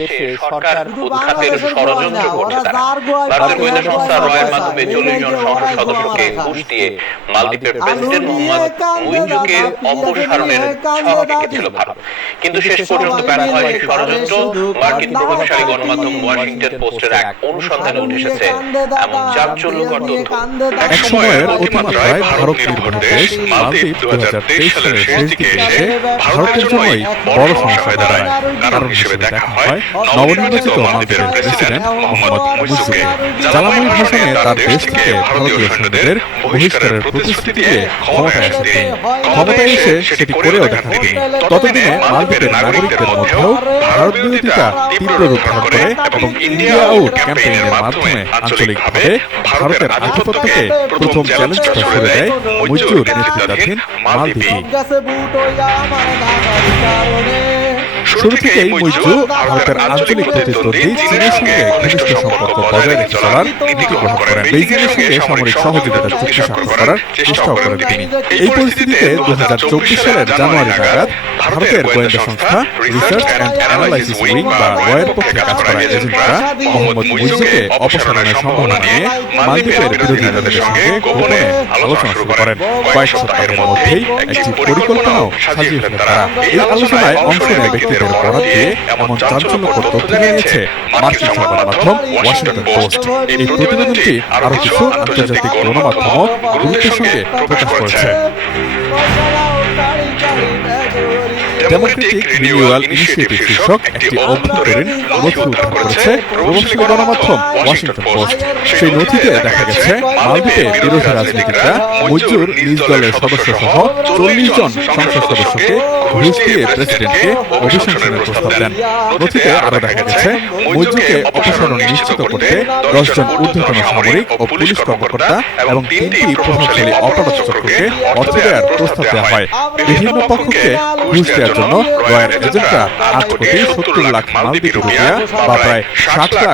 দেশে সরকার উৎখাতের ষড়যন্ত্র করছে তারা। ভারতের গোয়েন্দা সংস্থা রয়ের মাধ্যমে 40 জন সংসদ সদস্যকে ঘুষ দিয়ে মালদ্বীপের প্রেসিডেন্ট মোহাম্মদ মুইজুকে অপসারণের ছক এঁকেছিল ভারত, কিন্তু শেষ পর্যন্ত ব্যর্থ হয় সেই ষড়যন্ত্র। মার্কিন প্রভাবশালী গণমাধ্যম ওয়াশিংটন পোস্টের এক অনুসন্ধানে উঠে এসেছে এমন চাঞ্চল্যকর তথ্য। এক সময়ের অতিমাত্রায় ভারত নির্ভর দেশ মালদ্বীপ 2023 সালের শেষ দিকে এসে ভারতের জন্যই বড় সমস্যা হয়ে দাঁড়ায়। কারণ হিসেবে দেখা হয় নবনির্বাচিত মালদ্বীপের প্রেসিডেন্ট মোহাম্মদ মুইজুকে। জ্বালাময়ী ভাষণে তার দেশ থেকে ভারতীয় সৈন্যদের বহিষ্কারের প্রতিশ্রুতি দিয়ে ক্ষমতায় আসেন তিনি। ক্ষমতায় এসে সেটি করেও দেখান তিনি। ততদিনে মালদ্বীপের নাগরিকদের মধ্যেও ভারত বিরোধিতা তীব্র রূপ ধারণ করে এবং ইন্ডিয়া আউট ক্যাম্পেইনের মাধ্যমে আঞ্চলিকভাবে ভারতের আধিপত্যকে প্রথম চ্যালেঞ্জটা ছুড়ে দেয় মুইজুর নেতৃত্বাধীন মালদ্বীপই। শুরু থেকেই মুইজু ভারতের আঞ্চলিক প্রতিদ্বন্দ্বী চীনের সঙ্গে ঘনিষ্ঠ সম্পর্ক বজায় রেখে চলার নীতি গ্রহণ করেন। বেইজিংয়ের সঙ্গে সামরিক সহযোগিতার চুক্তি স্বাক্ষর করার চেষ্টাও করেন তিনি। এই পরিস্থিতিতে 2024 সালের জানুয়ারি নাগাদ ভারতের গোয়েন্দা সংস্থা রিসার্চ অ্যান্ড অ্যানালাইসিস উইং বা রয়ের পক্ষে কাজ করা এজেন্টরা মোহাম্মদ মুইজুকে অপসারণের সম্ভাবনা নিয়ে মালদ্বীপের বিরোধী নেতাদের সঙ্গে গোপনে আলোচনা শুরু করেন। কয়েক সপ্তাহের মধ্যেই একটি পরিকল্পনাও সাজিয়ে ফেলেন তারা। এই আলোচনায় অংশ নেয় ব্যক্তিদের বরাত দিয়ে এমন চাঞ্চল্যকর তথ্য জানিয়েছে মার্কিন সংবাদ মাধ্যম ওয়াশিংটন পোস্ট। এই প্রতিবেদনটি আরও কিছু আন্তর্জাতিক গণমাধ্যমও গুরুত্বের সঙ্গে প্রকাশ করেছে। ডেমোক্রেটিক রিনিউয়াল ইনিশিয়েটিভ শীর্ষক একটি অভ্যন্তরীণ নথি উদ্ধার করেছে প্রভাবশালী গণমাধ্যম ওয়াশিংটন পোস্ট। সেই নথিতে দেখা গেছে মালদ্বীপে বিরোধী রাজনীতিকরা মুইজুর নিজ দলের সদস্য সহ 40 জন সংসদ সদস্যকে ঘুষ দিয়ে প্রেসিডেন্টকে অভিশংসনের প্রস্তাব দেন। নথিতে আরও দেখা গেছে মুইজুকে অপসারণ নিশ্চিত করতে 10 জন ঊর্ধ্বতন সামরিক ও পুলিশ কর্মকর্তা এবং 3টি প্রভাবশালী অপরাধ চক্রকে অর্থ দেওয়ার প্রস্তাব দেওয়া হয়। বিভিন্ন পক্ষকে ঘুষ দেওয়ার জন্য রয়ের এজেন্টরা 8 কোটি 70 লাখ মালদ্বীপি রুপিয়া বা প্রায় 60 লাখ